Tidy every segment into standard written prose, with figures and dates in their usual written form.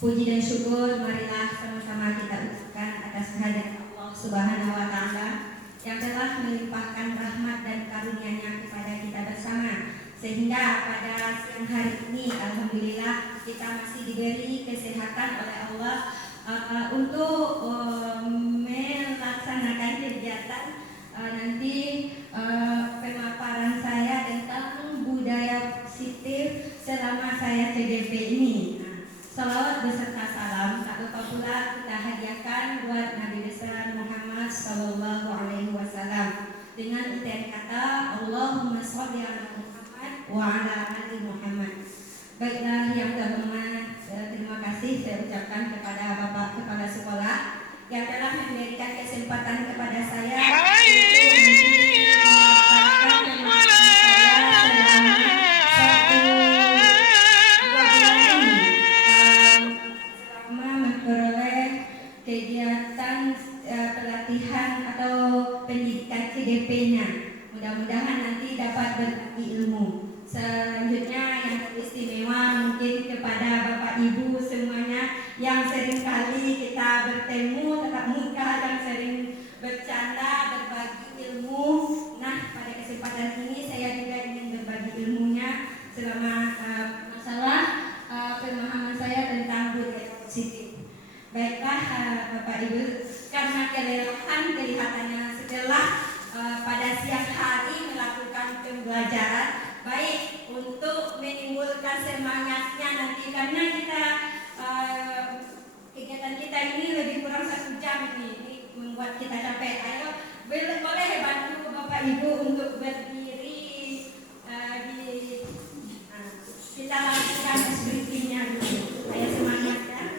Puji dan syukur marilah sama-sama kita ucapkan atas kehadiran Allah Subhanahu wa Ta'ala yang telah melimpahkan rahmat dan karunia-Nya kepada kita bersama, sehingga pada siang hari ini alhamdulillah kita masih diberi kesehatan oleh Allah untuk melaksanakan kegiatan nanti pemaparan saya tentang budaya positif selama saya CGP ini. Salawat beserta salam tak lupa pula kita hadiahkan buat Nabi besar Muhammad Sallallahu Alaihi Wasallam dengan ucapan kata Allahumma sholli ala Muhammad wa ala ali Muhammad. Baiklah yang terhormat, terima kasih saya ucapkan kepada Bapak Kepala Sekolah yang telah memberikan kesempatan kepada saya untuk memaparkan pemaparan saya selama 1-2 bulan ini. Memperoleh kegiatan pelatihan atau pendidikan CDP-nya. Mudah-mudahan nanti dapat berbagi ilmu. Selanjutnya yang istimewa mungkin kepada Bapak Ibu semuanya yang sering kali kita bertemu tatap muka, yang sering bercanda, berbagi ilmu. Nah, pada kesempatan ini saya juga ingin berbagi ilmunya selama masalah pemahaman saya tentang budaya positif. Baiklah Bapak Ibu, karena kelelahan kelihatannya setelah pada siang hari melakukan pembelajaran, baik untuk menimbulkan semangatnya nanti, karena kita kegiatan kita ini lebih kurang 1 jam ini membuat kita capek. Ayo boleh bantu Bapak Ibu untuk berdiri kita lakukan briefingnya dulu supaya semangat ya.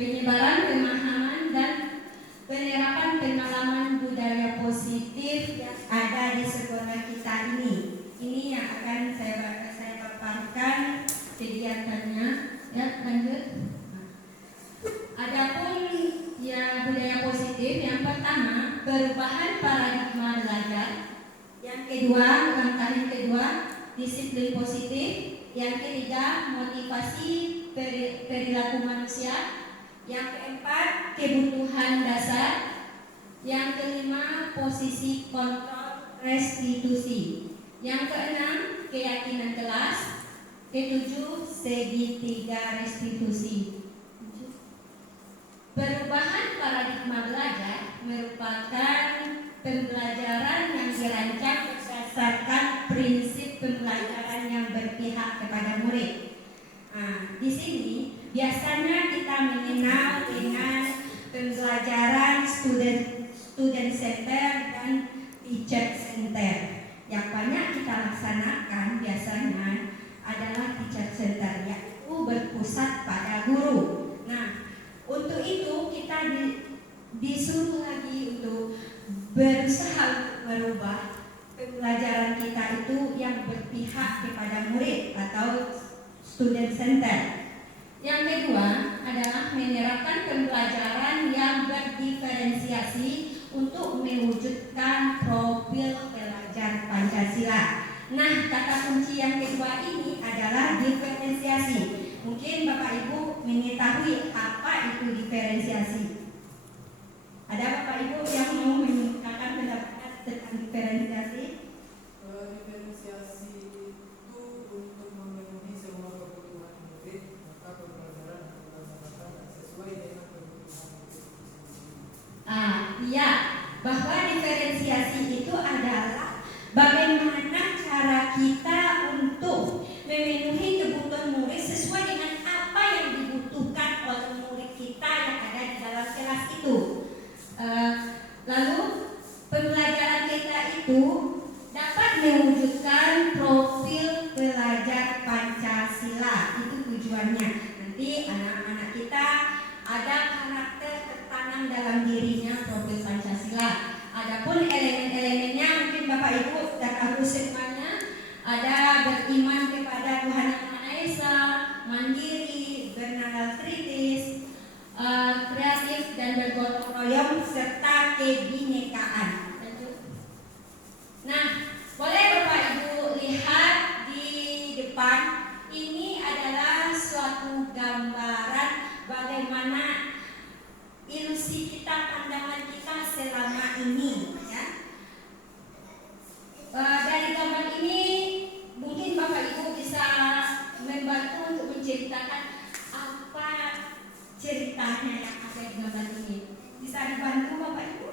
penyebaran pemahaman dan penerapan pengalaman budaya positif yang ada di sekolah kita ini. Ini yang akan saya paparkan kegiatannya. Ya, lanjut. Adapun ya budaya positif, yang pertama perubahan paradigma belajar, yang kedua langkah yang kedua disiplin positif, yang ketiga motivasi perilaku manusia, yang keempat kebutuhan dasar, yang kelima posisi kontrol restitusi, yang keenam keyakinan kelas, ketujuh segitiga restitusi. Perubahan paradigma belajar merupakan pembelajaran yang dirancang berdasarkan prinsip pembelajaran yang berpihak kepada murid. Di sini biasanya kita mengenal dengan pembelajaran student center dan teacher center. Yang banyak kita laksanakan biasanya adalah teacher center, yaitu berpusat pada guru. Nah, untuk itu kita disuruh lagi untuk berusaha merubah pembelajaran kita itu yang berpihak kepada murid atau student center. Yang kedua adalah menerapkan pembelajaran yang berdiferensiasi untuk mewujudkan profil pelajar Pancasila. Nah, kata kunci yang kedua ini adalah diferensiasi. Mungkin Bapak Ibu mengetahui apa itu diferensiasi. Ada Bapak Ibu yang mau mengungkapkan pendapat tentang diferensiasi? Diferensiasi itu untuk memenuhi semua kebutuhan murid, maka pembelajaran harus dilaksanakan sesuai dengan kebutuhan murid. Iya, bahwa diferensiasi itu adalah bagaimana cara kita untuk memenuhi kebutuhan murid sesuai dengan apa yang dibutuhkan oleh murid kita yang ada di dalam kelas itu. Lalu pembelajaran kita itu dapat mewujudkan profil pelajar Pancasila. Itu tujuannya. Nanti anak-anak kita ada karakter tertanam dalam dirinya profil Pancasila. Adapun elemen-elemennya mungkin Bapak Ibu sudah tahu semuanya. Ada beriman kepada Tuhan Yang Maha Esa, mandiri, bernasal kritis, kreatif dan bergotong royong serta kebinekaan. Nah, boleh Bapak Ibu lihat di depan, ini adalah suatu gambaran bagaimana ilusi kita, pandangan kita selama ini, ya. Dari gambar ini mungkin Bapak Ibu bisa membantu untuk menceritakan apa ceritanya yang ada di gambar ini. Bisa dibantu Bapak Ibu?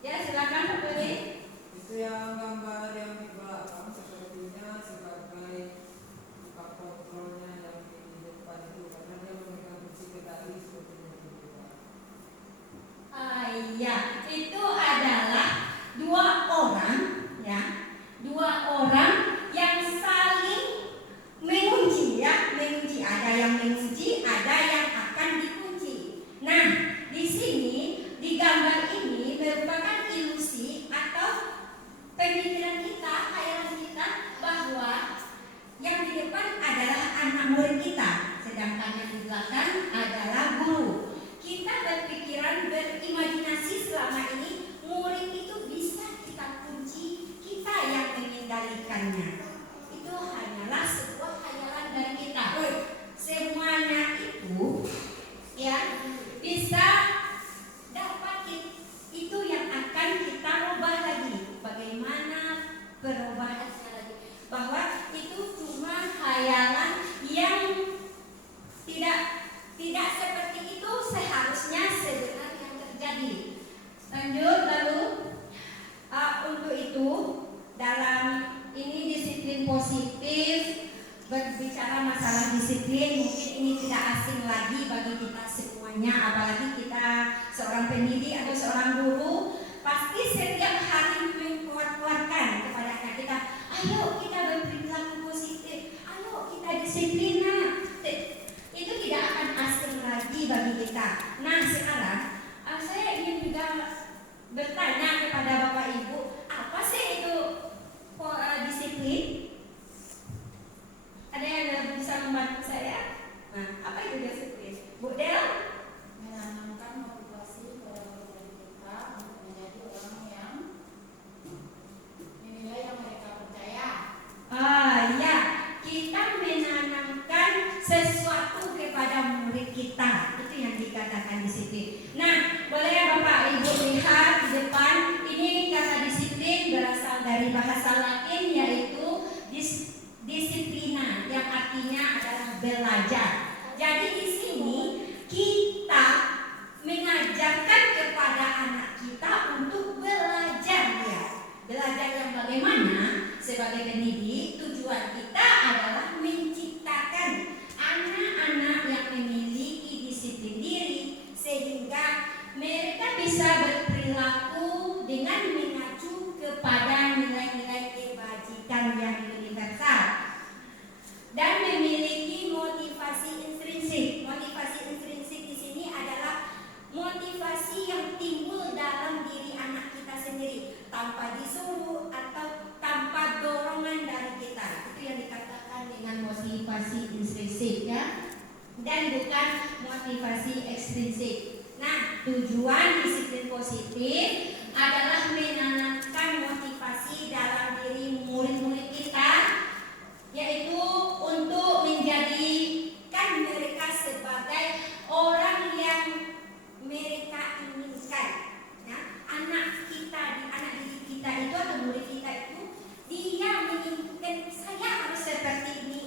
Ya, silakan Pak Bebe. Itu yang gambar yang di belakang sepertinya sebagai tukang kontrolnya yang di depan itu, karena dia memegang kunci kendali seperti itu. Iya, itu adalah dua orang, ya, dua orang yang saling mengunci, ya, mengunci. Ada yang mengunci, ada yang akan dikunci. Nah, di sini di gambar ini merupakan ilusi atau pemikiran kita, khayalan kita bahwa yang di depan adalah anak murid kita, sedangkan yang di belakang adalah guru. Kita berpikiran, berimajinasi selama ini murid itu bisa kita kunci, kita yang mengendalikannya. Itu hanyalah sebuah khayalan dari kita. Semuanya itu, ya, bisa dapat itu yang akan kita rubah lagi. Bagaimana perubahannya lagi? Bahwa itu cuma khayalan yang tidak seperti itu seharusnya sebenarnya yang terjadi. Lanjut, lalu untuk itu dalam ini disiplin positif, berbicara masalah disiplin mungkin ini tidak asing lagi bagi kita semuanya, apalagi kita seorang pendidik atau seorang guru pasti setiap hari menguat-kuatkan kepada anak kita, ayo kita berperilaku positif, ayo kita disiplin. bahasa Latin yaitu disiplina, yang artinya adalah belajar. Jadi di sini kita mengajarkan kepada anak kita untuk belajar ya. Belajar yang bagaimana? Sebagai pendidik, tujuan kita adalah menciptakan anak-anak yang memiliki disiplin diri sehingga mereka bisa berperilaku dengan mengacu kepada nilai-nilai kebajikan yang universal dan memiliki motivasi intrinsik. Motivasi intrinsik di sini adalah motivasi yang timbul dalam diri anak kita sendiri tanpa disuruh atau tanpa dorongan dari kita. Itu yang dikatakan dengan motivasi intrinsik ya, dan bukan motivasi ekstrinsik. Nah, tujuan disiplin positif adalah menanamkan motivasi dalam diri murid-murid kita, yaitu untuk menjadikan mereka sebagai orang yang mereka inginkan. Ya, anak didik kita itu atau murid kita itu dia menginginkan saya harus seperti ini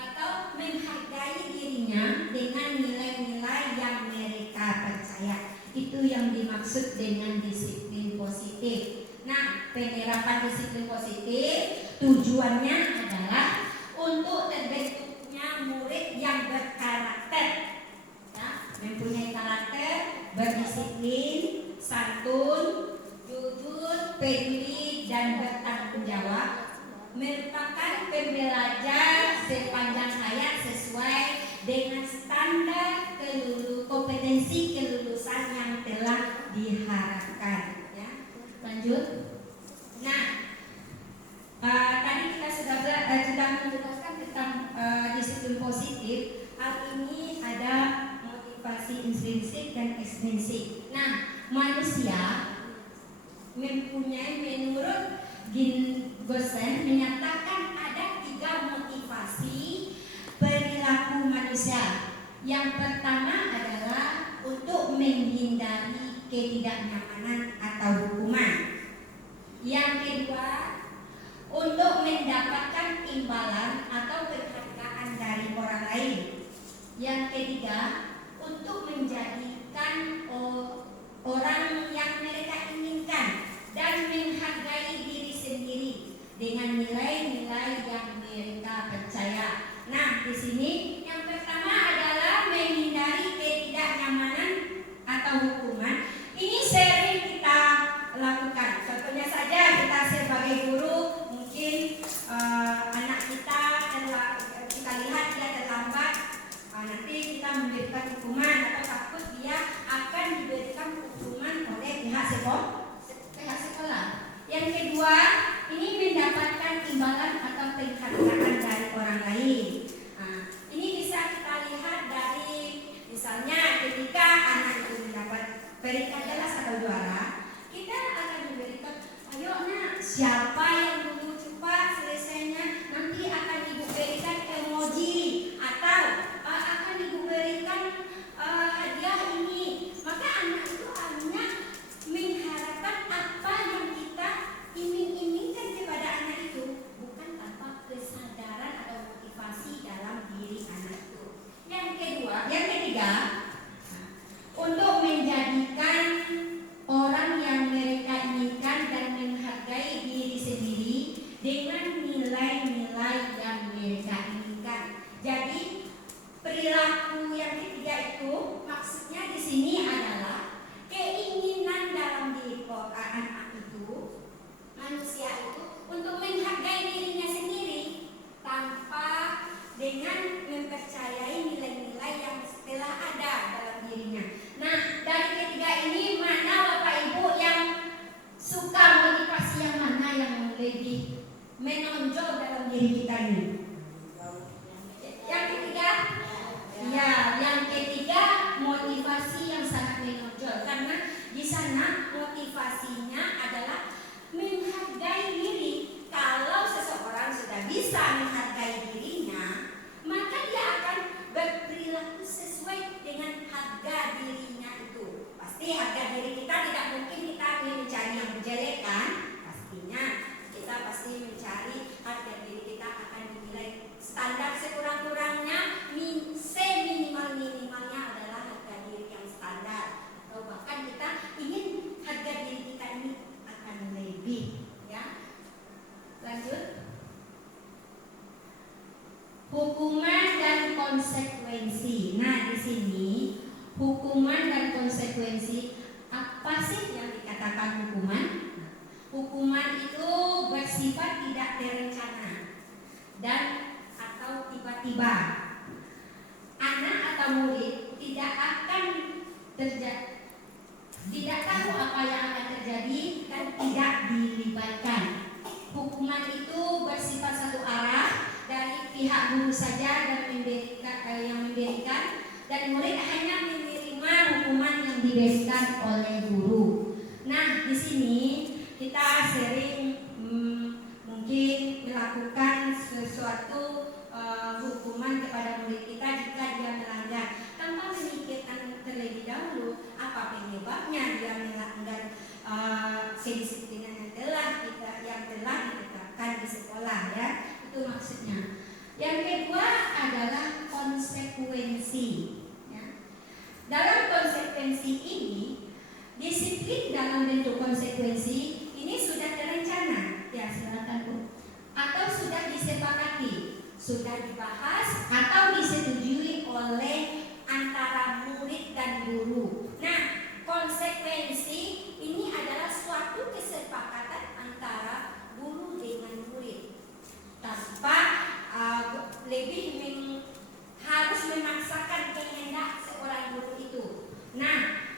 atau menghargai dirinya dengan nilai-nilai yang mereka percaya. Itu yang dimaksud dengan disiplin positif. Nah, penerapan disiplin positif tujuannya adalah untuk terbentuknya murid yang berkarakter, ya, mempunyai karakter, berdisiplin, santun, jujur, peduli, dan bertanggung jawab, merupakan pembelajar sepanjang hayat sesuai dengan standar kompetensi kelulusan yang telah diharapkan. Ya, lanjut. Nah, tadi kita sudah menjelaskan tentang disiplin positif. Hal ini ada motivasi intrinsik dan ekstrinsik. Nah, manusia mempunyai, menurut Gosen menyatakan ada 3 motivasi perilaku manusia. Yang pertama adalah untuk menghindari ketidaknyamanan atau hukuman. Yang kedua, untuk mendapatkan imbalan atau penghargaan dari orang lain. Yang ketiga, untuk menjadikan orang yang mereka inginkan dan menghargai diri sendiri dengan nilai-nilai yang mereka percaya. Nah, di sini yang pertama adalah menghindari ketidaknyamanan atau hukuman. Ini sering kita lakukan. Contohnya saja kita sebagai guru, mungkin anak kita lihat dia terlambat, nanti kita memberikan hukuman atau takut dia akan diberikan hukuman oleh pihak sekolah. Yang kedua, ini mendapatkan imbalan atau penghargaan dari orang lain. Ini bisa kita lihat dari misalnya ketika anak itu mendapat peringkat jelas atau juara, kita akan diberikan, ayo nak, siapa yang dulu cepat selesainya, nanti akan ibu berikan emoji atau akan ibu berikan hadiah ini. Maka anak itu hanya mengharapkan apa yang kita iming-imingkan kepada anak itu, bukan tanpa kesadaran atau motivasi dalam diri anak itu. Yang ketiga, untuk menjadikan orang yang mereka inginkan dan menghargai diri sendiri dengan nilai-nilai yang mereka inginkan. Jadi perilaku yang ketiga itu maksudnya di sini adalah keinginan dalam diri anak itu, manusia itu, untuk menghargai dirinya sendiri tanpa dengan mempercayai nilai-nilai yang telah ada dalam dirinya. Nah, dari ketiga ini mana Bapak Ibu yang suka motivasi yang mana yang lebih menonjol dalam diri kita ini? Yang ketiga? Ya, yang ketiga motivasi yang sangat menonjol, karena di sana motivasinya adalah menghargai diri. Kalau seseorang sudah bisa menghargai dirinya, maka dia akan berperilaku sesuai dengan harga dirinya itu. Pasti harga diri kita tidak mungkin kita ingin mencari yang jelek kan? Pastinya kita pasti Hukuman dan konsekuensi. Nah, di sini hukuman dan konsekuensi, apa sih yang dikatakan hukuman? Hukuman itu bersifat tidak terencana dan atau tiba-tiba. Anak atau murid tidak akan tidak tahu apa yang akan terjadi dan tidak dilibatkan. Hukuman itu bersifat satu arah dari pihak guru saja dan yang memberikan, dan murid hanya menerima hukuman yang diberikan oleh guru. Nah, di sini kita sering mungkin melakukan sesuatu hukuman kepada murid kita jika dia melanggar tanpa memikirkan terlebih dahulu apa penyebabnya dia melanggar kedisiplinan yang telah ditetapkan di sekolah, ya. Itu maksudnya. Yang kedua adalah konsekuensi, ya. Dalam konsekuensi ini, disiplin dalam bentuk konsekuensi ini sudah terencana, ya, silakan Bu, atau sudah disepakati, sudah dibahas atau disetujui oleh antara murid dan guru. Nah, konsekuensi ini adalah suatu kesepakatan antara guru dengan murid tanpa harus memaksakan kehendak seorang guru itu. Nah,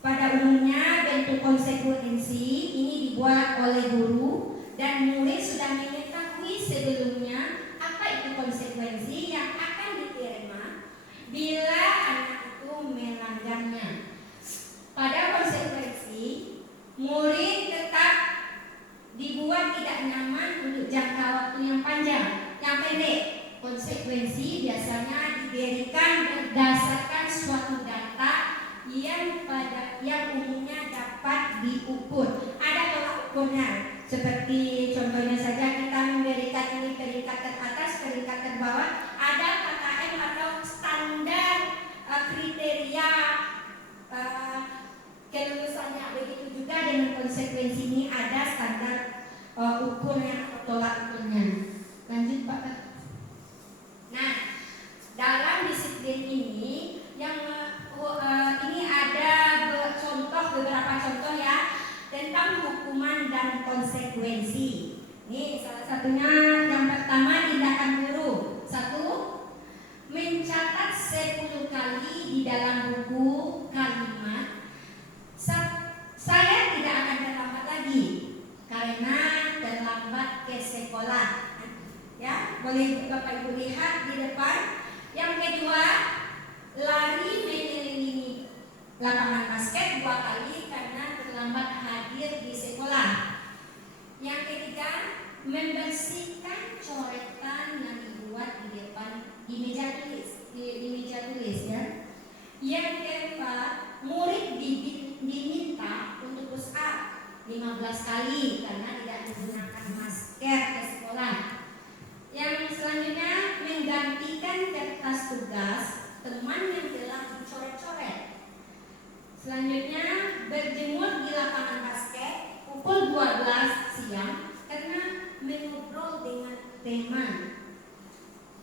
pada umumnya bentuk konsekuensi ini dibuat oleh guru dan murid sudah mengetahui sebelumnya apa itu konsekuensi yang akan diterima bila anak itu melanggarnya. Pada konsekuensi, murid tetap dibuat tidak nyaman untuk jangka waktu yang panjang, yang pendek. Konsekuensi biasanya diberikan berdasarkan suatu data yang umumnya dapat diukur. Ada tolak ukurnya. Seperti contohnya saja kita memberikan ini peringkat teratas, peringkat terbawah. Ada KKM atau standar kriteria kelulusannya. Begitu juga dengan konsekuensi ini ada standar ukurnya atau tolak ukurnya. Lanjut Pak. Nah, dalam disiplin ini ini ada beberapa contoh ya tentang hukuman dan konsekuensi. Ini salah satunya, yang pertama tindakan guru. 1. Mencatat 10 kali di dalam buku kalimat saya tidak akan terlambat lagi karena terlambat ke sekolah. Ya, boleh Bapak Ibu lihat di depan. Yang kedua, lari mengelilingi lapangan basket 2 kali karena terlambat hadir di sekolah. Yang ketiga, membersihkan coretan yang dibuat di depan di meja tulis, ya. Yang keempat, murid diminta untuk push up 15 kali karena tidak menggunakan masker ke sekolah. Yang selanjutnya, menggantikan kertas tugas teman yang telah dicoret-coret. Selanjutnya, berjemur di lapangan basket pukul 12 siang karena mengobrol dengan teman.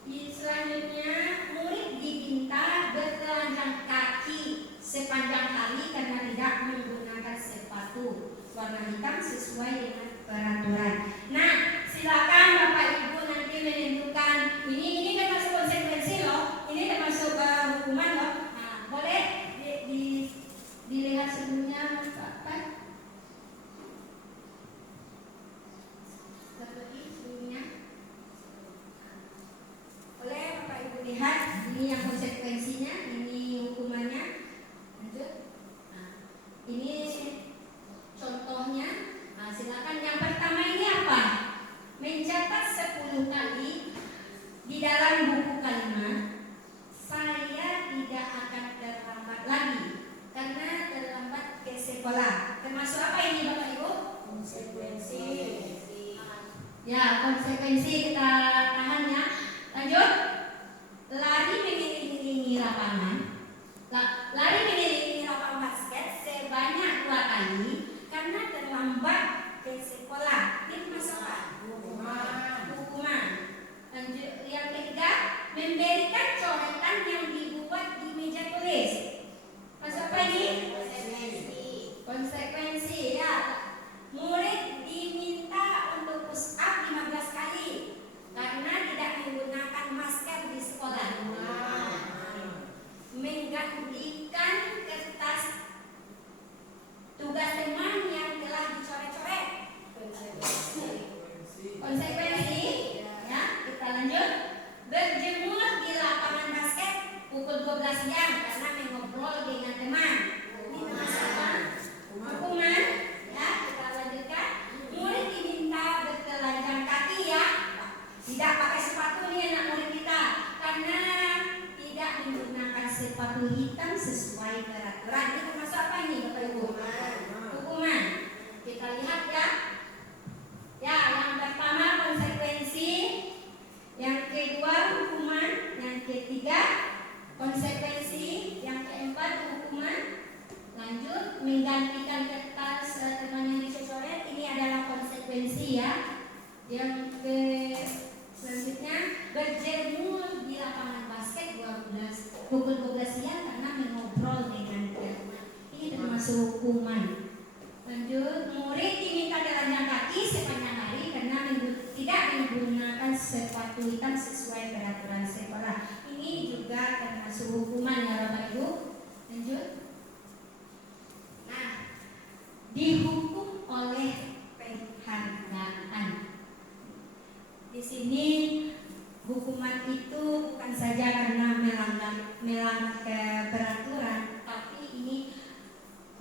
Selanjutnya, murid diminta bertelanjang kaki sepanjang hari karena tidak menggunakan sepatu warna hitam sesuai dengan peraturan. Nah, silakan Bapak Ibu nanti menentukan ini termasuk konsekuensi loh, ini termasuk hukuman loh. Nah, boleh dilihat sebelumnya Pak. Sebelumnya boleh Bapak Ibu lihat, ini yang konsekuensinya, ini hukumannya. Lanjut. Nah, ini contohnya. Nah, silakan. Yang pertama ini apa? Mencatat 10 kali di dalam buku kalimat saya tidak akan terlambat lagi karena terlambat ke sekolah. Termasuk apa ini Bapak Ibu? Konsekuensi. Ya, konsekuensi kita tahan ya. Lanjut. Lari mengelilingi lapangan. Lari mengelilingi lapangan basket sebanyak 2 kali karena terlambat ke sekolah. Ini masalah hukuman. Lanjut, yang ketiga, Konsekuensi, ya kita lanjut. Berjemur di lapangan basket pukul 12 siang karena mengobrol dengan teman. Ini termasuk apa? Hukuman. Ya, kita lanjutkan. Murid diminta bertelanjang kaki ya. Tidak pakai sepatu nih anak murid kita karena tidak menggunakan sepatu hitam sesuai peraturan. Ini termasuk apa ini Bapak Ibu? Hukuman. Kita lihat ya. Ya, yang pertama konsekuensi, yang kedua hukuman, yang ketiga konsekuensi, yang keempat hukuman. Lanjut, menggantikan kertas teman yang dicoret, ini adalah konsekuensi ya. Yang selanjutnya berjemur di lapangan basket pukul 12 siang karena mengobrol dengan teman. Ini termasuk hukuman. Lanjut, murid diminta telanjang kaki sepanjang hari karena tidak menggunakan sepatu hitam sesuai peraturan sekolah. Ini juga termasuk hukuman ya Bapak Ibu. Lanjut. Nah, dihukum oleh penghargaan. Di sini hukuman itu bukan saja karena melanggar peraturan, tapi ini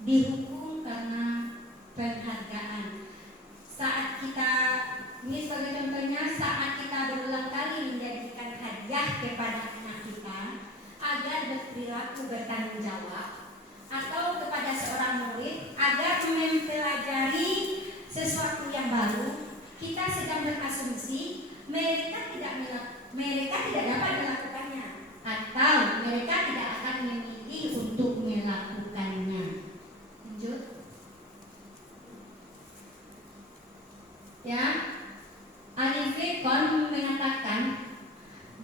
dihukum karena penghargaan. Saat kita, ini sebagai contohnya, saat kita berulang kali menjadikan hadiah kepada anak kita agar berperilaku bertanggung jawab, atau kepada seorang murid agar mempelajari sesuatu yang baru, kita sedang berasumsi mereka tidak dapat melakukannya, atau mereka tidak akan memilih untuk melakukannya. Lanjut. Ya, Alife Kon mengatakan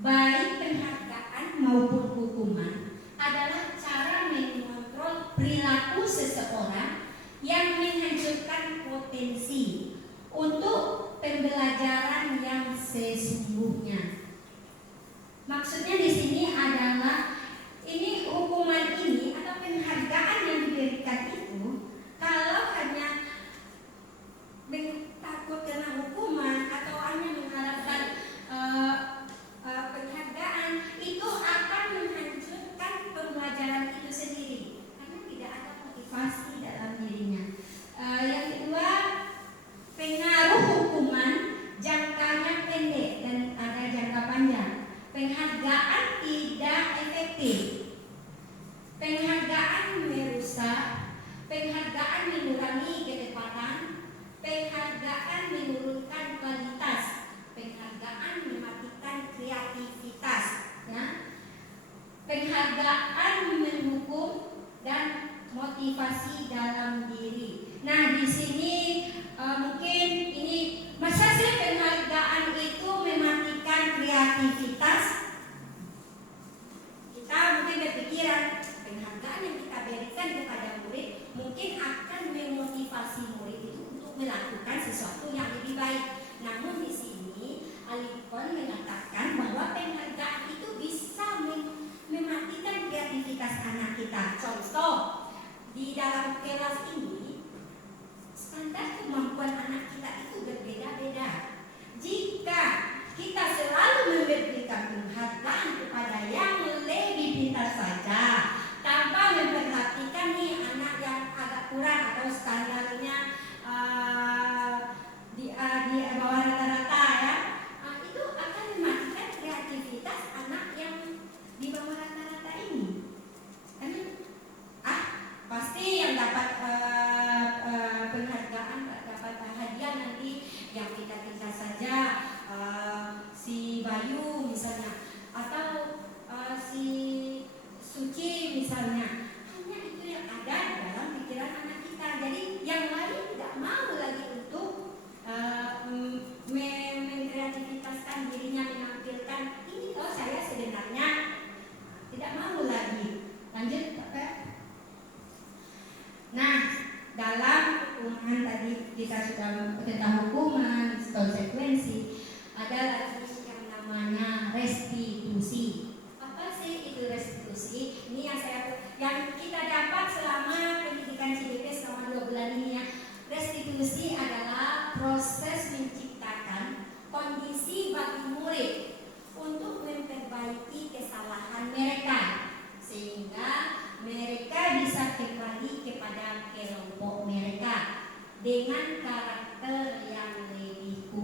baik penghargaan maupun hukuman adalah cara mengontrol perilaku seseorang yang menghancurkan potensi untuk pembelajaran yang sesungguhnya. Maksudnya di sini adalah ini hukuman ini atau penghargaan yang diberikan itu kalau hanya takut kena hukuman atau hanya mengharapkan penghargaan, itu akan menghancurkan pembelajaran itu sendiri karena tidak ada motivasi dalam dirinya. Yang kedua, pengaruh hukuman jangkanya pendek dan ada jangka panjang. Penghargaan tidak efektif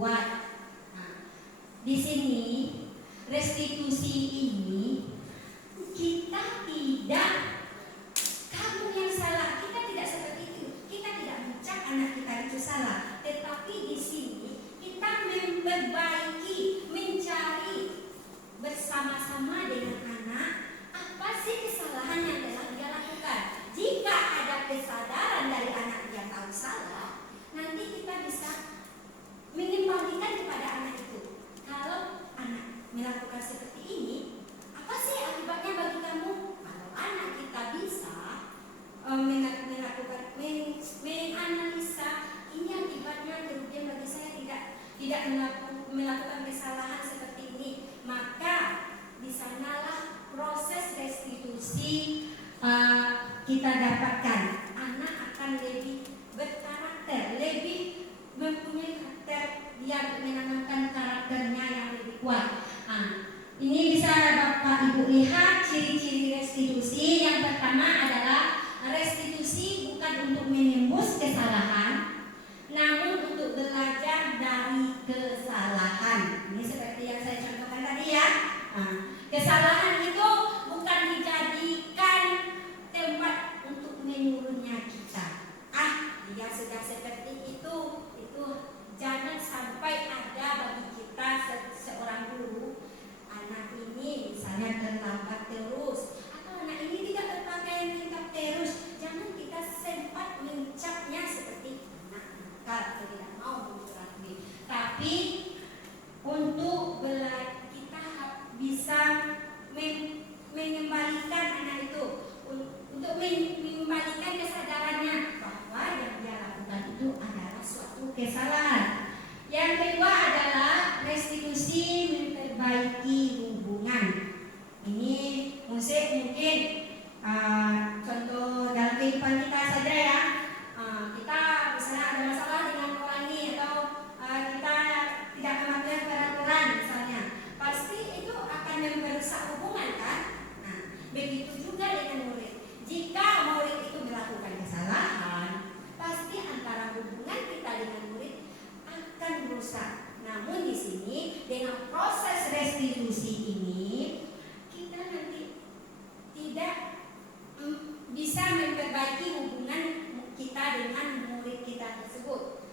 berbuat. Nah, di sini restitusi ini kita tidak, kamu yang salah, kita tidak seperti itu. Kita tidak mencap anak kita itu salah, tetapi di sini kita memperbaiki, mencari bersama-sama dengan anak apa sih kesalahan yang telah dia lakukan. Jika ada kesadaran dari anak yang tahu salah, nanti kita bisa mengembalikan kepada anak itu. Kalau anak melakukan seperti ini, apa sih akibatnya bagi kamu? Kalau anak kita bisa melakukan menganalisa, ini akibatnya kerugian bagi saya, tidak melakukan kesalahan seperti ini, maka di sanalah proses restitusi kita dapatkan. Anak akan lebih berkarakter, lebih mempunyai karakter, dia menanamkan karakternya yang lebih kuat. Ini bisa Bapak Ibu lihat ciri-ciri restitusi. Yang pertama adalah restitusi bukan untuk menembus kesalahan, namun untuk belajar dari kesalahan. Ini seperti yang saya contohkan tadi ya. Kesalahan itu bukan dijadikan tempat untuk menyuruhnya kita. Dia sudah seperti itu jangan sampai ada bagi kita seorang guru. Anak ini misalnya terlambat terus, atau anak ini tidak berpakaian lengkap terus, jangan kita sempat mencapnya seperti anak nakal, tidak mau berlatih. Tapi untuk kita bisa mengembalikan anak itu, untuk mengembalikan kesadarannya bahwa yang dia lakukan itu adalah suatu kesalahan. Yang kedua adalah restitusi memperbaiki hubungan. Ini mungkin contoh dalam kehidupan kita saja ya. Kita misalnya ada masalah dengan orang ini, atau kita tidak mematuhi peraturan misalnya, pasti itu akan merusak hubungan kan. Nah, begitu juga dengan murid. Jika murid itu melakukan kesalahan, pasti antara hubungan kita dengan murid akan rusak. Namun di sini dengan proses restitusi ini kita nanti tidak bisa memperbaiki hubungan kita dengan murid kita tersebut.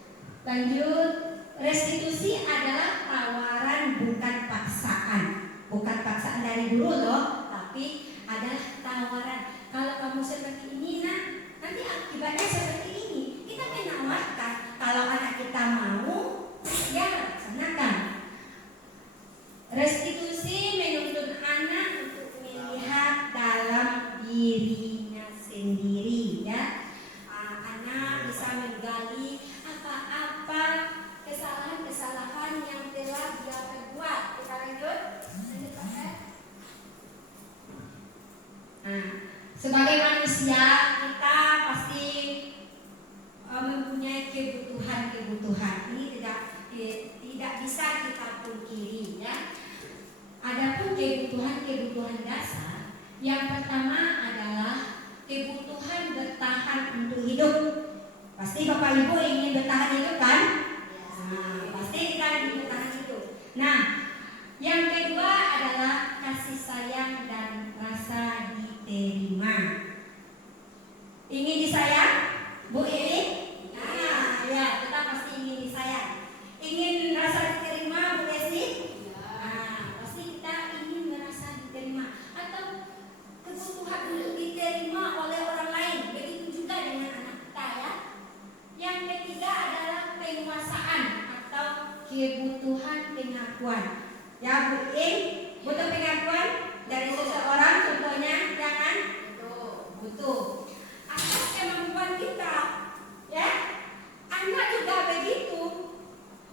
Lanjut, restitusi adalah tawaran bukan paksaan. Bukan paksaan dari guru loh, tapi adalah tawaran. Kalau kamu seperti ini nanti akibatnya seperti ini. Kita menawarkan, kalau anak kita mau, ya laksanakan. Restitusi menuntut anak untuk melihat dalam dirinya sendiri ya. Anak bisa menggali apa-apa kesalahan-kesalahan yang telah dia perbuat. Kita lanjut. Sebagai manusia kita pasti mempunyai kebutuhan. Ini tidak bisa kita pungkiri ya. Adapun kebutuhan dasar, yang pertama adalah kebutuhan bertahan untuk hidup. Pasti Bapak Ibu ingin bertahan hidup kan? Pasti kita ingin bertahan hidup. Nah, yang kedua adalah kasih sayang dan rasa diterima. Ingin disayang, Bu Iwi? Ya, kita pasti ingin disayang. Ingin rasa diterima, Bu Desi? Pasti kita ingin merasa diterima, atau kebutuhan untuk diterima oleh orang lain. Begitu juga dengan anak kita ya. Yang ketiga adalah penguasaan atau kebutuhan pengakuan. Ya, Bu In, butuh pengakuan dari seseorang, contohnya jangan butuh atas kemampuan kita ya. Anak juga begitu,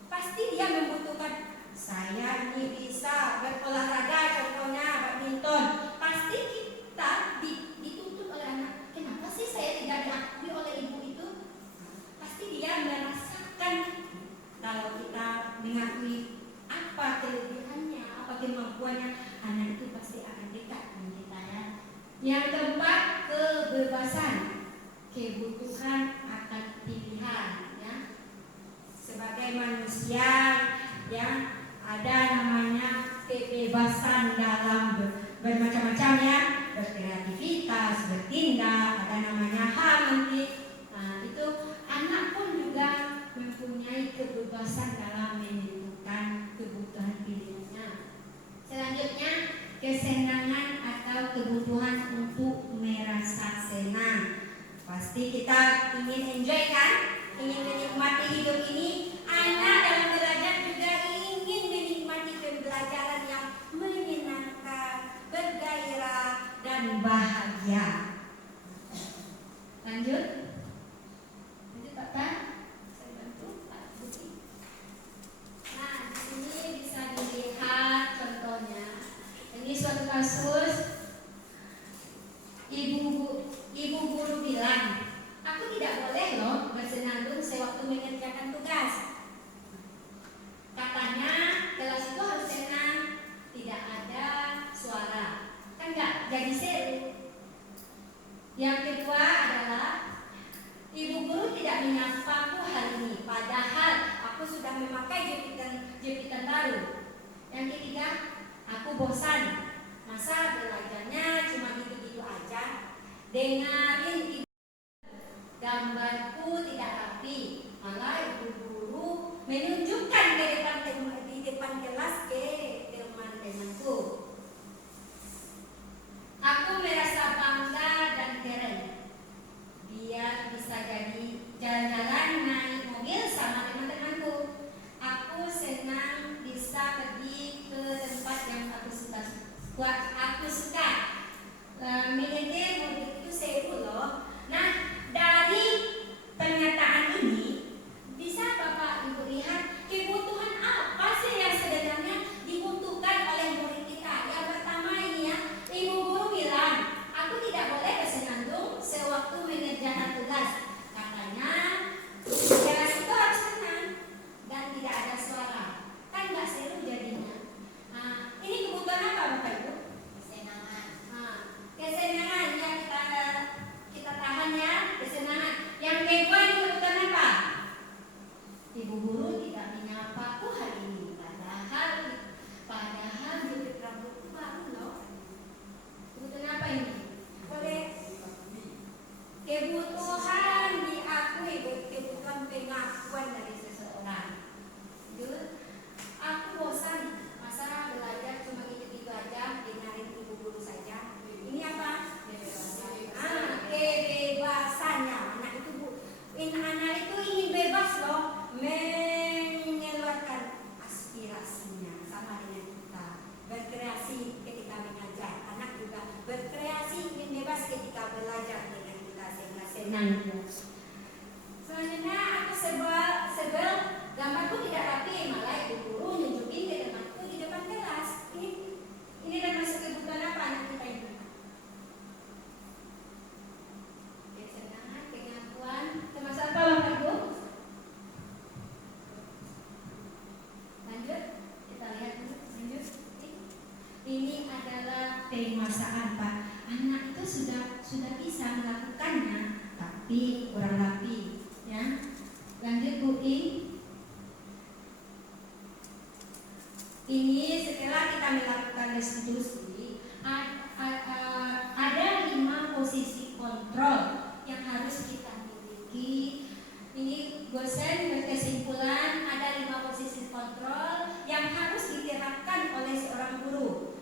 pasti dia membutuhkan, saya ini bisa berolahraga, contohnya badminton. Pasti kita dituntut oleh anak, kenapa sih saya tidak diakui oleh ibu itu? Pasti dia merasakan kalau kita mengakui apa kelebihannya, apa kemampuannya, anak itu pasti akan dekat dengan kita ya. Yang keempat, kebebasan, kebutuhan akan pilihan ya. Sebagai manusia sosial, yang ada namanya kebebasan dalam bermacam-macam ya, berkreativitas, bertindak, ada namanya hak nanti. Nah, itu anak pun juga mempunyai kebebasan dalam menentukan kebutuhan pilihannya. Selanjutnya, kesenangan atau kebutuhan untuk merasa senang. Pasti kita ingin enjoy kan? Ingin menikmati hidup ini. Anak dalam belajar juga ingin menikmati pembelajaran yang menyenangkan, bergairah, dan bahagia. Lanjut. Lanjut Bapak. Saya bantu Pak Budi. Nah, di sini bisa dilihat contohnya. Ini suatu kasus ibu guru bilang, aku tidak boleh loh bersenandung sewaktu mengerjakan tugas. Katanya kelas itu harus senang, tidak ada suara, kan nggak jadi seru. Yang kedua adalah ibu guru tidak menyapaku hari ini, padahal aku sudah memakai jepitan baru. Yang ketiga, aku bosan, masa belajarnya cuma gitu-gitu aja. Dengarin ibu, gambarku tidak rapi, malah ibu guru menunjukkan di depan kelas ke teman-temanku. Aku merasa bangga dan keren, biar bisa jadi jalan-jalan naik mobil sama teman-temanku. Aku senang bisa pergi ke tempat yang aku suka. Menyetir mobil itu seru loh. Nah, dari pernyataan ini bisa Bapak Ibu lihat kebutuhan apa sih yang sebenarnya dibutuhkan oleh murid kita. Yang pertama ini ya, ibu guru bilang, aku tidak boleh bersenandung sewaktu mengerjakan tugas. Katanya kelas itu harus tenang dan tidak ada suara, kan nggak seru jadinya. Nah, ini kebutuhan apa Bapak Ibu? Kesenangan. Nah, kesenangan yang kita tahan ya, kesenangan. Yang kedua ini kebutuhan apa? Ibu guru tidak menyapaku hari ini, padahal jepit rambutku baru loh. Kebutuhan apa ini? Boleh. Kebutuhan diakui, kebutuhan pengakuan dari seseorang. Aku bosan, masa belajar cuma gitu-gitu aja, dengarin ibu guru saja. Ini apa? Kebebasannya. Anak itu ingin bebas loh, mengeluarkan aspirasinya sama dengan kita. Berkreasi ketika mengajar, anak juga berkreasi, ingin bebas ketika belajar dengan kita senang. Selanjutnya aku sebel gambarku tidak rapi, malah ibu guru nunjukin ke temanku di depan kelas. Ini termasuk kebutuhan apa anak kita ini? Kesenangan, pengakuan, termasuk apa Bapak Ibu? Lanjut, kita lihat dulu. Lanjut. Ini adalah penguasaan Pak. Anak itu sudah bisa melakukannya, tapi kurang rapi. Ya. Lanjut Bu I. Ini setelah kita melakukan restitusi, ada 5 posisi kontrol yang harus kita miliki. Ini dosen berkesimpulan ada 5 posisi kontrol yang harus diterapkan oleh seorang guru,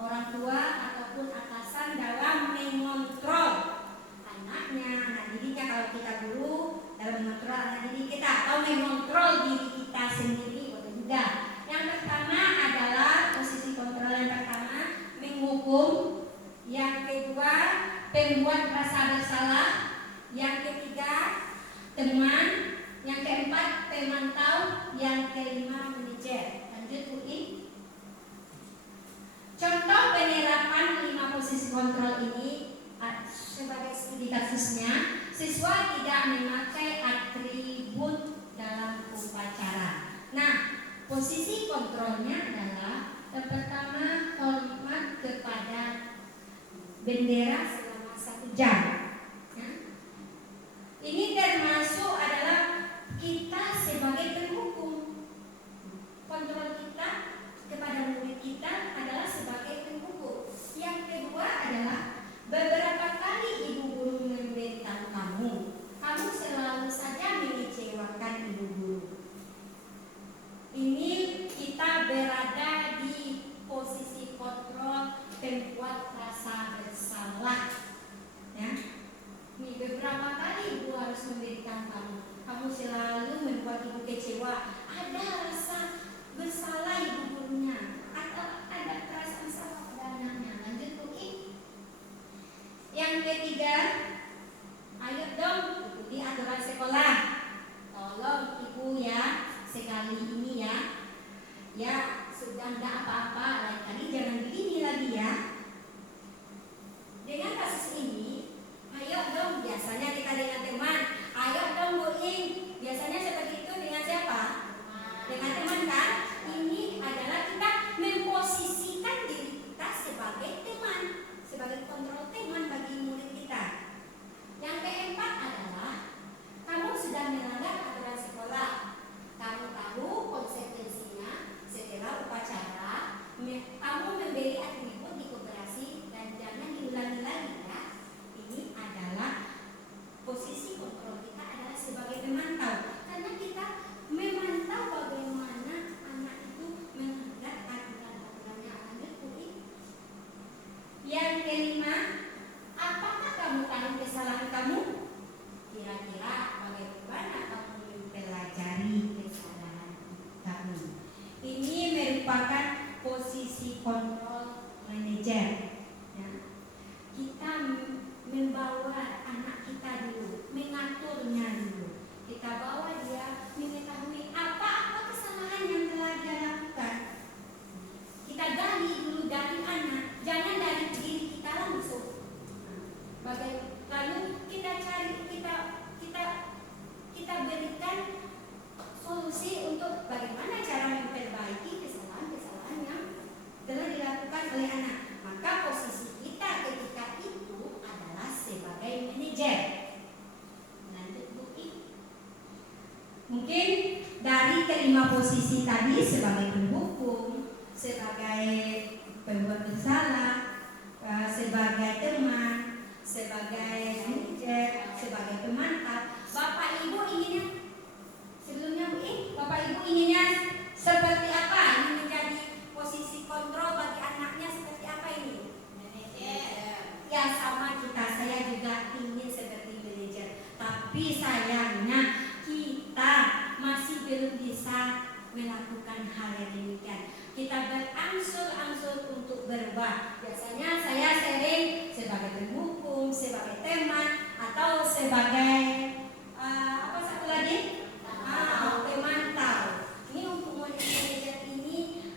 orang tua ataupun atasan dalam mengontrol anaknya, anak didiknya. Kalau kita guru, dalam mengontrol anak didik kita atau mengontrol diri kita sendiri boleh juga. Yang pertama adalah posisi kontrol yang pertama menghukum, yang kedua pembuat rasa bersalah, yang ketiga teman, yang keempat pemantau, yang kelima manajer. Lanjut Bu I. Contoh penerapan 5 posisi kontrol ini sebagai studi kasusnya, siswa tidak memakai atribut dalam upacara. Nah, posisi kontrolnya adalah yang pertama hormat kepada bendera selama 1 jam. Ini termasuk adalah kita sebagai bagaimana cara memperbaiki kesalahan-kesalahan yang telah dilakukan oleh anak. Maka posisi kita ketika itu adalah sebagai manajer. Lanjut Bu I. Mungkin dari kelima posisi tadi, sebagai penghukum, sebagai pembuat bersalah, sebagai teman, sebagai manajer, sebagai pemantau, Bapak Ibu inginnya sebelumnya Bu I, Bapak Ibu inginnya seperti apa? Ingin menjadi posisi kontrol bagi anaknya seperti apa ini? Manajer. Ya, sama kita, saya juga ingin seperti manajer. Tapi sayangnya kita masih belum bisa melakukan hal yang demikian. Kita berangsur-angsur untuk berubah. Biasanya saya sering sebagai penghukum, sebagai teman, atau sebagai apa satu lagi? Pemantau. Ini untuk manajer ini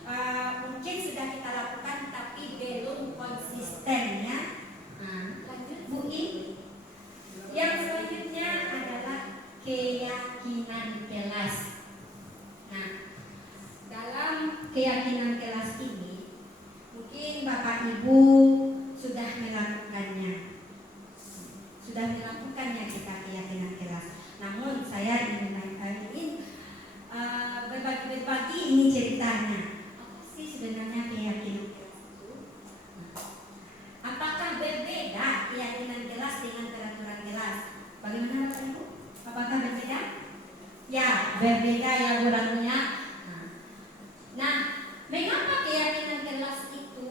mungkin sudah kita lakukan, tapi belum konsisten ya. Lanjut Bu I. Yang selanjutnya adalah keyakinan kelas. Nah, dalam keyakinan kelas ini mungkin Bapak Ibu sudah melakukannya kita keyakinan kelas. Namun saya ingin berbagi ini ceritanya. Apa sih sebenarnya keyakinan kelas itu? Apakah berbeda keyakinan kelas dengan peraturan kelas? Bagaimana Bapak Ibu? Apakah berbeda? Ya, berbeda ya kurangnya. Nah, mengapa keyakinan kelas itu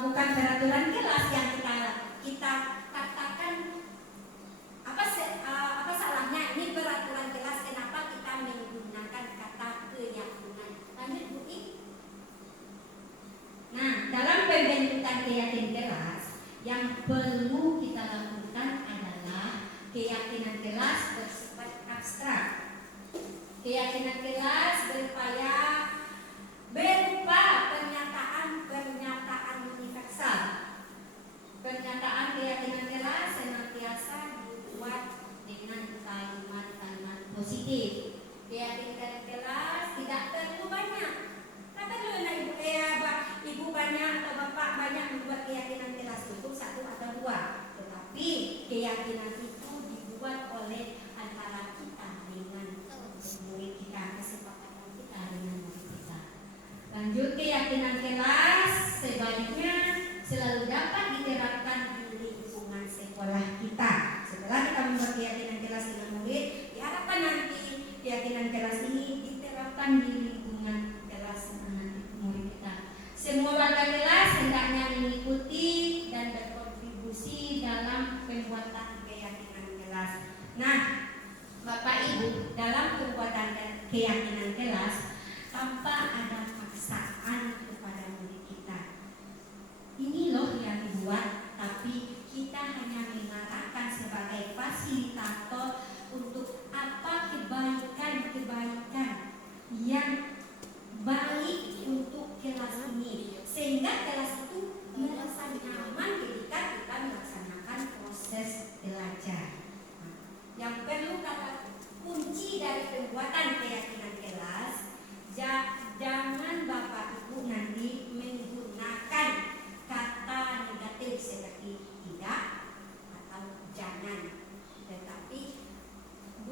bukan peraturan kelas yang kita katakan apa salahnya ini peraturan kelas? Kenapa kita menggunakan kata keyakinan? Lanjut Bu I. Nah, dalam pembentukan keyakinan kelas yang perlu kita lakukan adalah keyakinan kelas bersifat abstrak. Keyakinan kelas berupa pernyataan universal. Pernyataan keyakinan kelas senantiasa dibuat dengan kalimat-kalimat positif. Keyakinan kelas tidak perlu banyak. Tak perlu ibu banyak atau bapak banyak membuat keyakinan kelas itu satu atau dua. Tetapi keyakinan itu dibuat oleh antara kita dengan murid kita, kesepakatan kita dengan murid kita. Lanjut, keyakinan kelas sebaliknya selalu dapat diterapkan di lingkungan sekolah kita. Setelah kita membuat keyakinan kelas dengan murid, diharapkan nanti keyakinan kelas ini diterapkan di lingkungan kelas murid kita. Semua warga kelas hendaknya mengikuti dan berkontribusi dalam pembuatan keyakinan kelas. Nah, Bapak Ibu, dalam pembuatan keyakinan kelas tanpa ada paksaan kepada murid kita. Ini loh yang dibuat, tapi kita hanya mengarahkan sebagai fasilitator untuk apa kebaikan-kebaikan yang baik untuk kelas ini, sehingga kelas itu merasa nyaman ketika kita melaksanakan proses belajar. Yang perlu kata kunci dari pembuatan keyakinan kelas, jangan Bapak Ibu nanti menggunakan kata negatif seperti tidak atau jangan, tetapi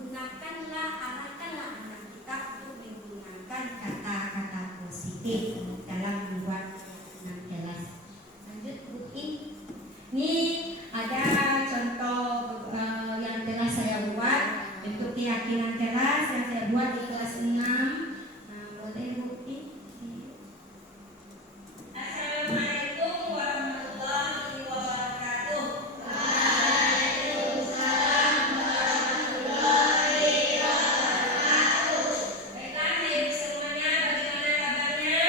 arahkanlah anak kita untuk menggunakan kata-kata positif dalam membuat keyakinan kelas. Lanjut Bu I. Ini ada contoh yang telah saya buat untuk keyakinan kelas yang saya buat di kelas 6. Boleh Bu I. Assalamualaikum warahmatullahi wabarakatuh. Waalaikumsalam warahmatullahi wabarakatuh. Baiklah Ibu semuanya, bagaimana kabarnya?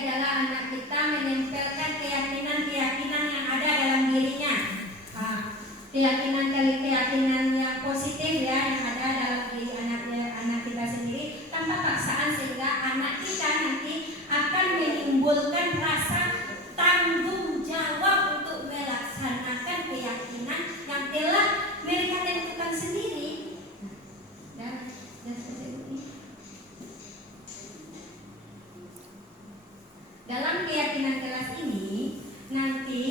adalah anak kita menempelkan keyakinan-keyakinan yang ada dalam dirinya. Keyakinan yang positif ya yang ada dalam diri anak kita sendiri tanpa paksaan, sehingga anak kita nanti akan menimbulkan rasa tanggung jawab untuk melaksanakan keyakinan yang telah mereka tentukan sendiri. Dan dalam keyakinan kelas ini nanti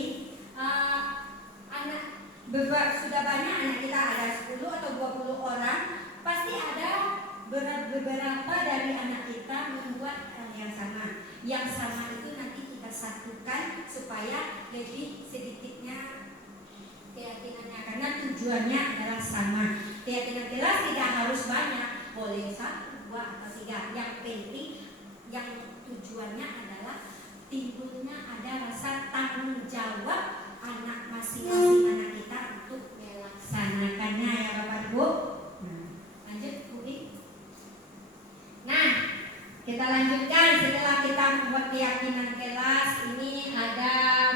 sudah banyak anak kita, ada 10 atau 20 orang, pasti ada beberapa dari anak kita membuat hal yang sama. Yang sama itu nanti kita satukan supaya lebih sedikitnya keyakinannya, karena tujuannya adalah sama. Keyakinan kelas tidak harus banyak, boleh 1, 2 atau 3. Yang penting yang tujuannya adalah timbulnya ada rasa tanggung jawab anak masing-masing anak kita untuk melaksanakannya ya Bapak Ibu. Lanjut Bu I. Nah, kita lanjutkan setelah kita membuat keyakinan kelas. Ini ada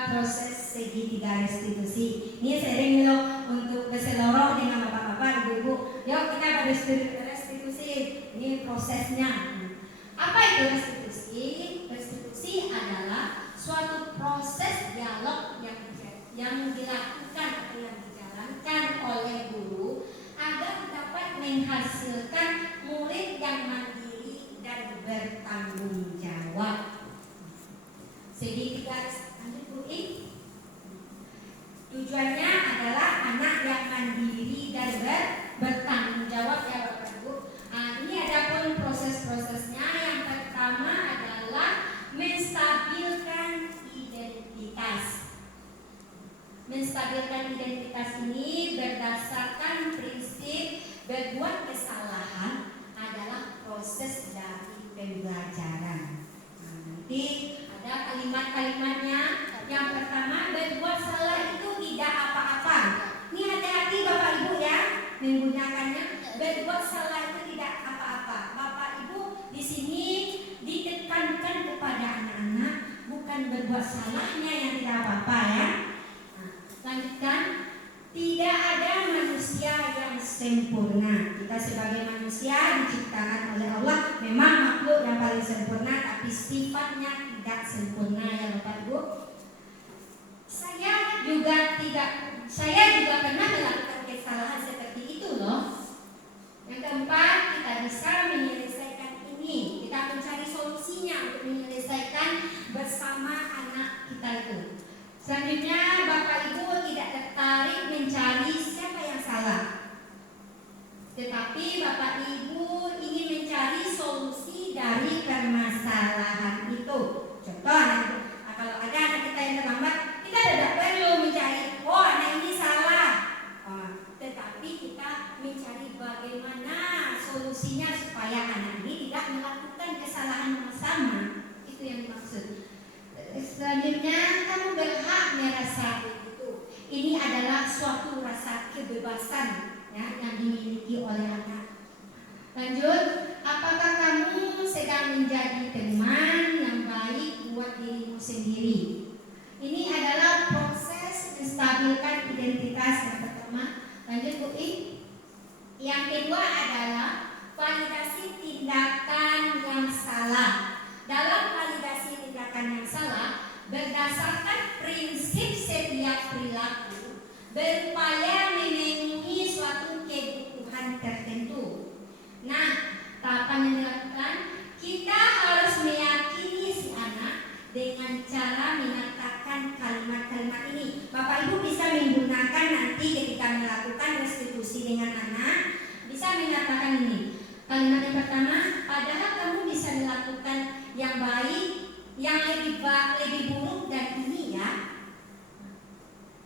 proses segitiga restitusi. Ini sering loh untuk berseloroh dengan Bapak-bapak, Ibu-ibu. Yuk kita restitusi. Ini prosesnya. Apa itu restitusi? Restitusi adalah suatu proses dialog yang dilakukan atau yang dijalankan oleh guru agar dapat menghasilkan murid yang mandiri dan bertanggung jawab. Segitiga restitusi tujuannya adalah anak yang mandiri dan bertanggung jawab ya Bapak Ibu. Ini ada pun proses-prosesnya. Yang pertama adalah menstabilkan identitas. Menstabilkan identitas ini berdasarkan prinsip berbuat kesalahan adalah proses dari pembelajaran. Nanti ada kalimat-kalimatnya. Yang pertama, berbuat salah itu tidak apa-apa. Ini hati-hati Bapak Ibu ya menggunakannya. Berbuat salah itu tidak apa-apa. Bapak Ibu di sini ditekankan kepada anak-anak bukan berbuat salahnya yang tidak apa-apa ya. Lanjutkan, tidak ada manusia yang sempurna. Kita sebagai manusia diciptakan oleh Allah memang makhluk yang paling sempurna, tapi sifatnya tidak sempurna ya Bapak Ibu. Saya juga pernah melakukan kesalahan seperti itu loh. Yang keempat, kita bisa menyelesaikan ini. Kita mencari solusinya untuk menyelesaikan bersama anak kita itu. Selanjutnya, Bapak Ibu tidak tertarik mencari siapa yang salah, tetapi Bapak Ibu ingin mencari solusi dari permasalahan itu. Contoh, kalau ada anak kita yang terlambat, kita tidak perlu mencari, oh anak ini salah, tetapi kita mencari bagaimana solusinya supaya anak ini tidak melakukan kesalahan yang sama. Itu yang dimaksud. Selanjutnya, kamu berhak merasa begitu. Ini adalah suatu rasa kebebasan ya, yang dimiliki oleh anak. Lanjut, apakah kamu sedang menjadi teman yang baik buat dirimu sendiri? Ini adalah proses menstabilkan identitas yang pertama. Lanjut Bu I. Yang kedua adalah validasi tindakan yang salah. Dalam validasi tindakan yang salah, berdasarkan prinsip setiap perilaku berupaya memenuhi suatu kebutuhan tertentu. Nah, tahapan yang dilakukan, kita harus meyakini si anak dengan cara mengatakan kalimat-kalimat ini. Bapak Ibu bisa menggunakan nanti ketika melakukan restitusi dengan anak, bisa mengatakan ini. Kalimat yang pertama, padahal kamu bisa melakukan yang baik, yang lebih buruk dan ini ya.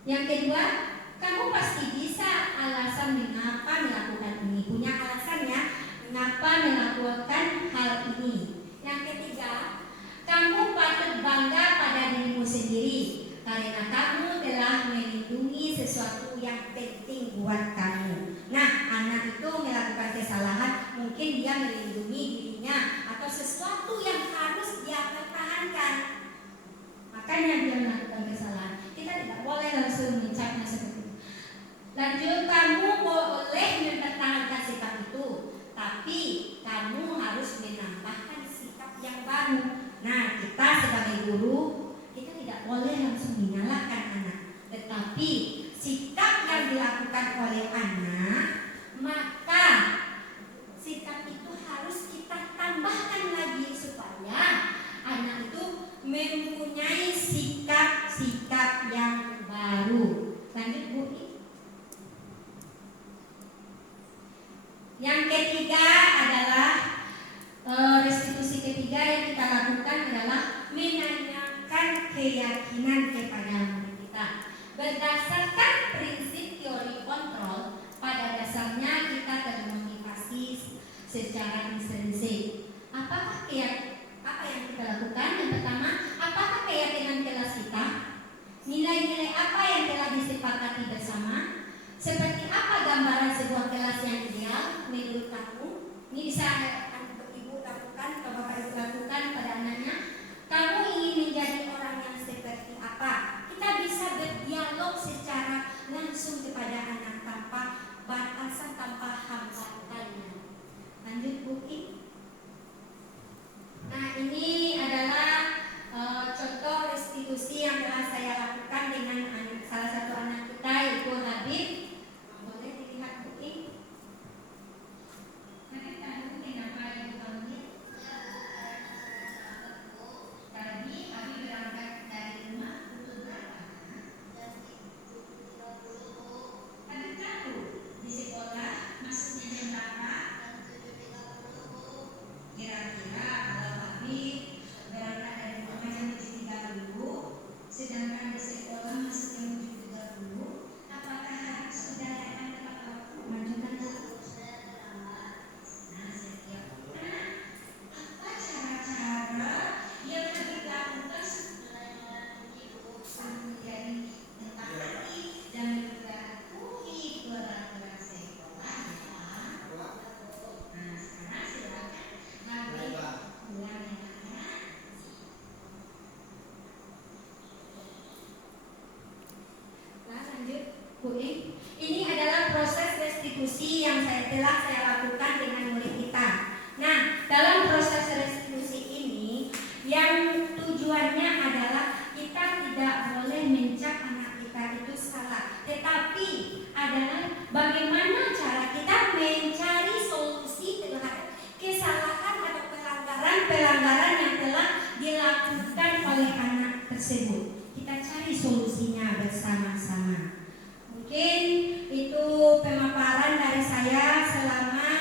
Yang kedua, kamu pasti bisa alasan mengapa melakukan ini. Punya alasan ya, mengapa melakukan hal ini. Yang ketiga, kamu patut bangga pada dirimu sendiri karena kamu telah melindungi sesuatu yang penting buat kamu. Nah, anak itu melakukan kesalahan, mungkin dia melindungi dirinya atau sesuatu yang harus dia pertahankan. guru, kita tidak boleh langsung menyalahkan anak. Tetapi sikap yang dilakukan oleh anak, maka sikap itu harus kita tambahkan lagi supaya anak itu mempunyai sikap-sikap yang baru. Lanjut Bu. Yang ketiga adalah restitusi ketiga yang kita lakukan adalah menanyakan keyakinan kepada murid kita. Berdasarkan prinsip teori kontrol, pada dasarnya kita termotivasi secara intrinsik. Apa yang kita lakukan? Yang pertama, apakah keyakinan kelas kita? Nilai-nilai apa yang telah disepakati bersama? Seperti apa gambaran sebuah kelas yang ideal menurut kamu? Ini bisa ibu lakukan atau bapak ibu lakukan pada anaknya. Kamu ingin menjadi orang yang seperti apa? Kita bisa berdialog secara langsung kepada anak tanpa batasan, tanpa hambatannya. Lanjut Bu. Nah, ini adalah contoh restitusi yang telah saya lakukan dengan salah satu anak kita, yaitu Habib. Boleh dilihat Bu. Habib, kamu kenapa ibu panggil? Tadi Habib berangkat dari rumah pukul berapa? Habib tahu di sekolah masuknya jam berapa? Kira-kira kalau Habib berangkat dari rumah jam 7.30, sedangkan di sekolah masuk jam 7.30, apakah Habib sudah akan tepat waktu? Majukan dulu. Nah, setiap apa cara-cara yang Habib lakukan menjadi mentaati dan mematuhi peraturan sekolah ya? Nah, sekarang silakan Habib ulang ya. Nah, lanjut Bu. Ini adalah proses restitusi yang telah saya lakukan dengan murid kita. Nah, dalam proses restitusi ini yang tujuannya adalah kita tidak boleh mencap anak kita itu salah, tetapi adalah bagaimana cara kita mencari solusi terhadap kesalahan atau pelanggaran yang telah dilakukan oleh anak tersebut. Kita cari solusinya bersama-sama. Mungkin itu pemaparan dari saya selama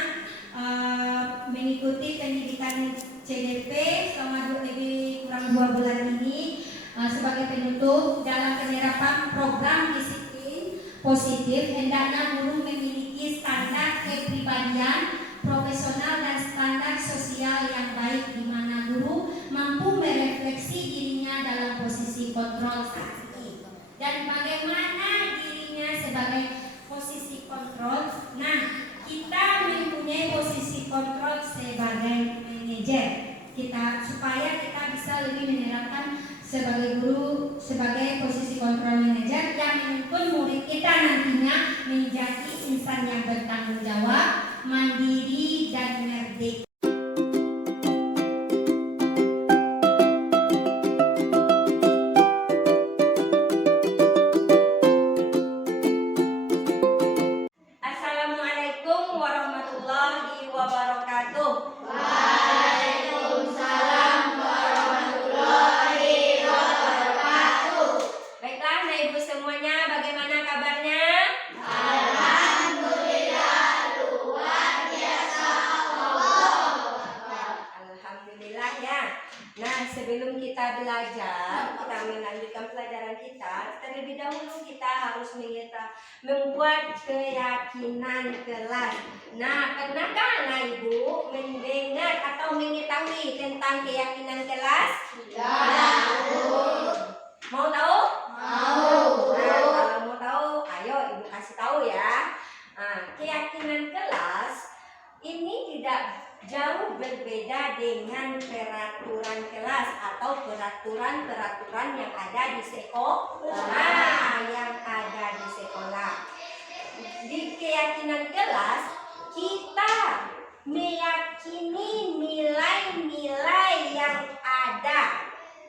mengikuti pendidikan CDP selama lebih kurang 2 bulan ini sebagai penutup dalam penerapan program disiplin positif. Hendaknya guru memiliki standar kepribadian profesional dan standar sosial yang baik, di mana guru mampu merefleksi dirinya dalam posisi kontrol saat ini dan bagaimana dirinya sebagai posisi kontrol. Nah, kita mempunyai posisi kontrol sebagai manajer kita, supaya kita bisa lebih menerapkan sebagai guru sebagai posisi kontrol manajer yang menuntun murid kita nantinya menjadi insan yang bertanggung jawab, mandiri dan merdeka. Assalamualaikum warahmatullahi wabarakatuh. Waalaikumsalam warahmatullahi wabarakatuh. Baiklah, Nah Ibu semuanya, bagaimana kabarnya? Alhamdulillah, luar biasa. Alhamdulillah ya. Nah, sebelum kita belajar, kita melanjutkan pelajaran kita, terlebih dahulu kita harus membuat keyakinan kelas. Nah, pernahkah Nah Ibu mendengar atau mengetahui tentang keyakinan kelas? Mau tahu? Mau. Nah, kalau mau tahu, ayo Ibu kasih tahu ya. Nah, keyakinan kelas ini tidak jauh berbeda dengan peraturan kelas atau peraturan yang ada di sekolah. Di keyakinan kelas kita meyakini nilai-nilai yang ada,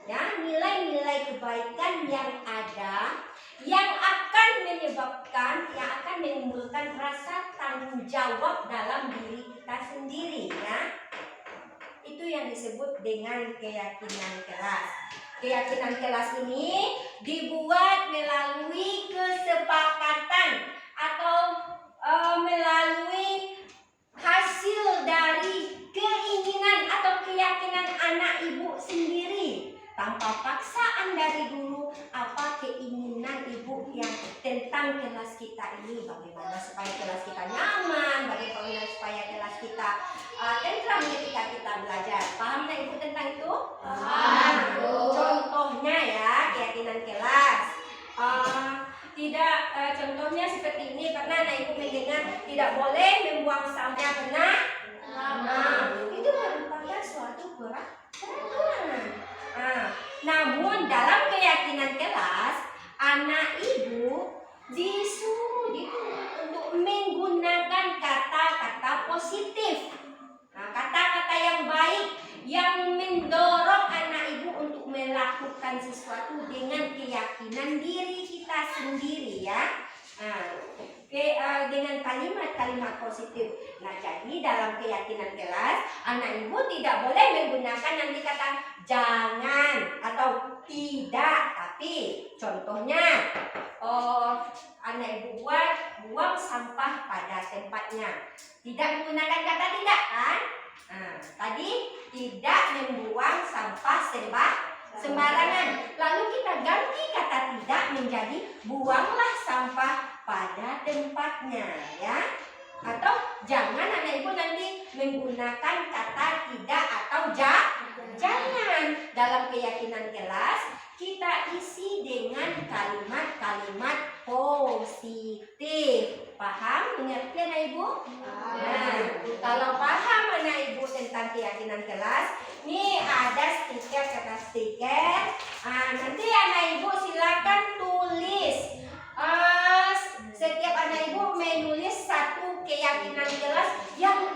ya, nilai-nilai kebaikan yang ada yang akan menyebabkan, yang akan menimbulkan rasa tanggung jawab dalam diri kita sendiri ya. Itu yang disebut dengan keyakinan kelas. Keyakinan kelas ini dibuat melalui kesepakatan atau melalui hasil dari keinginan atau keyakinan anak ibu sendiri, tanpa paksaan dari dulu. Apa keinginan ibu yang tentang kelas kita ini, bagaimana supaya kelas kita nyaman, bagaimana supaya kelas kita tentram ketika kita belajar. Paham nggak ibu tentang itu? Paham. Contohnya ya, keyakinan kelas. Contohnya seperti ini, pernah anak ibu mendengar tidak boleh membuang sampah, pernah? Itu merupakan suatu peraturan. Namun dalam keyakinan kelas, anak ibu disuruh untuk menggunakan kata-kata positif, kata-kata yang baik yang mendorong anak ibu untuk melakukan sesuatu dengan keyakinan diri kita sendiri ya. Dengan kalimat-kalimat positif. Nah, jadi dalam keyakinan kelas, anak ibu tidak boleh menggunakan nanti kata jangan atau tidak, tapi contohnya anak ibu buang sampah pada tempatnya. Tidak menggunakan kata tidak kan? Tadi tidak membuang sampah sembarangan. Lalu kita ganti kata tidak menjadi buanglah sampah pada tempatnya ya. Atau jangan anak ibu nanti menggunakan kata tidak atau jangan. Dalam keyakinan kelas kita isi dengan kalimat-kalimat positif. Paham? Mengerti anak ibu? Kalau paham anak ibu tentang keyakinan kelas, nih ada stiker, kata stiker. Nanti anak ibu silakan tulis. Setiap anak ibu menulis satu keyakinan kelas yang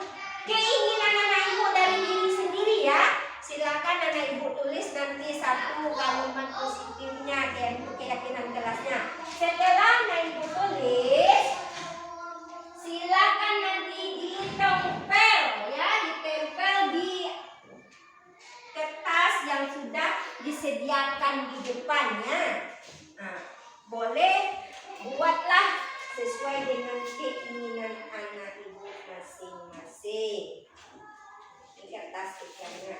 keinginan anak ibu dari diri sendiri ya. Silakan anak ibu tulis nanti satu kalimat positifnya keyakinan kelasnya. Setelah anak ibu tulis, silakan nanti ditempel ya, ditempel di kertas yang sudah disediakan di depannya. Boleh buatlah sesuai dengan keinginan anak ibu masing-masing. Ini kertas stikernya.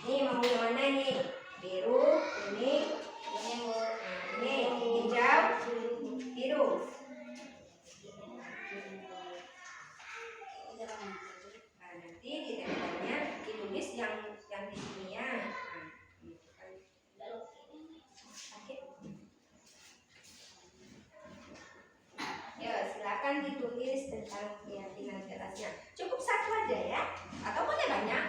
Ini mau yang mana nih? Biru, kuning, ini hijau, biru. Nanti di tempatnya ditulis yang di sini ya. Ya, silakan ditulis tentang keyakinan kelasnya. Cukup satu aja ya, atau boleh banyak.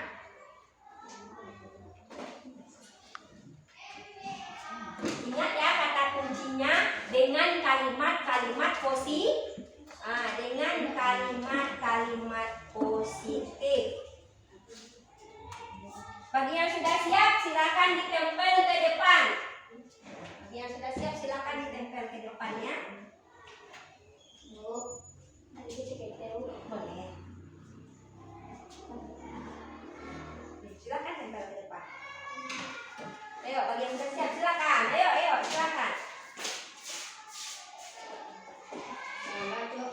Ingat ya kata kuncinya dengan kalimat-kalimat positif. Dengan kalimat-kalimat positif. Bagi yang sudah siap, silakan ditempel ke depan. Bagi yang sudah siap, silakan ditempel ke depannya. Boleh. Silakan tempel ke depan. Ayo, bagi yang sudah siap, silakan. Ayo, silakan. Maju.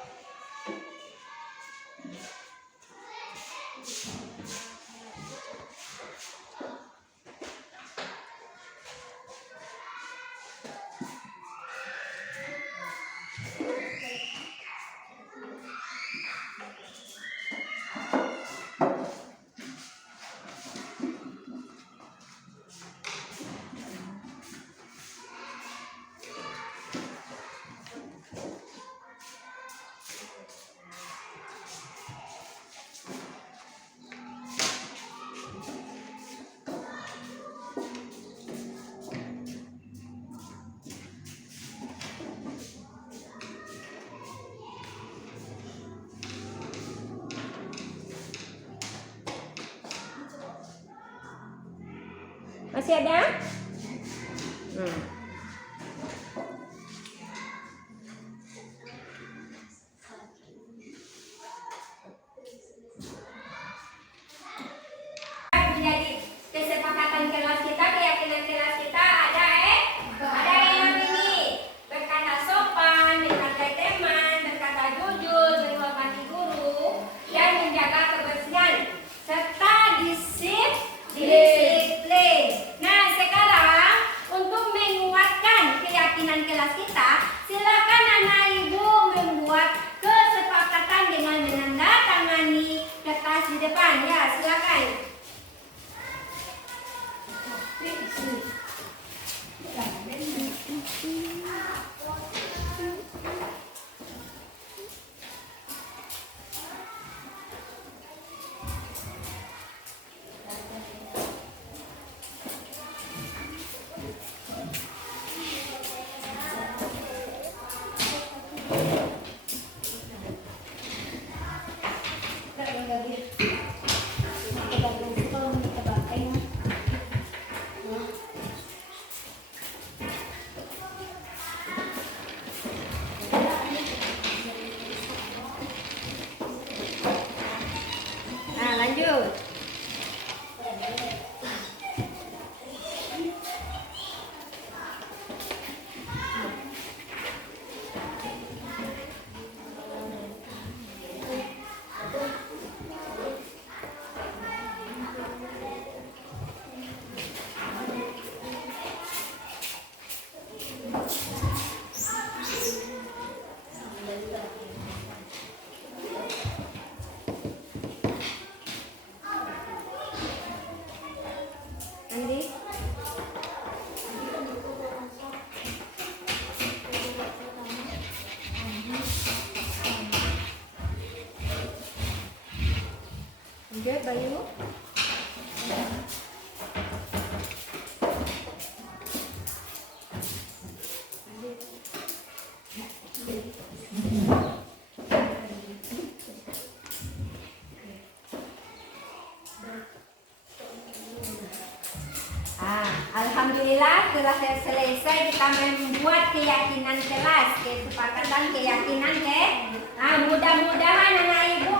Masih ada? Menjadi kesepakatan kelas kita, keyakinan kelas kita ada yang ini berkata sopan, berkata teman, berkata jujur, menghormati guru, dan menjaga kebersihan serta disiplin. Nah sekarang untuk menguatkan keyakinan kelas kita, silakan anak ibu membuat kesepakatan dengan menandatangani kertas di depan. Ya silakan. Nah lanjut. Andi. Lanjut Bayu. Alhamdulillah telah selesai kita membuat keyakinan kelas, kesepakatan keyakinan mudah-mudahan anak ibu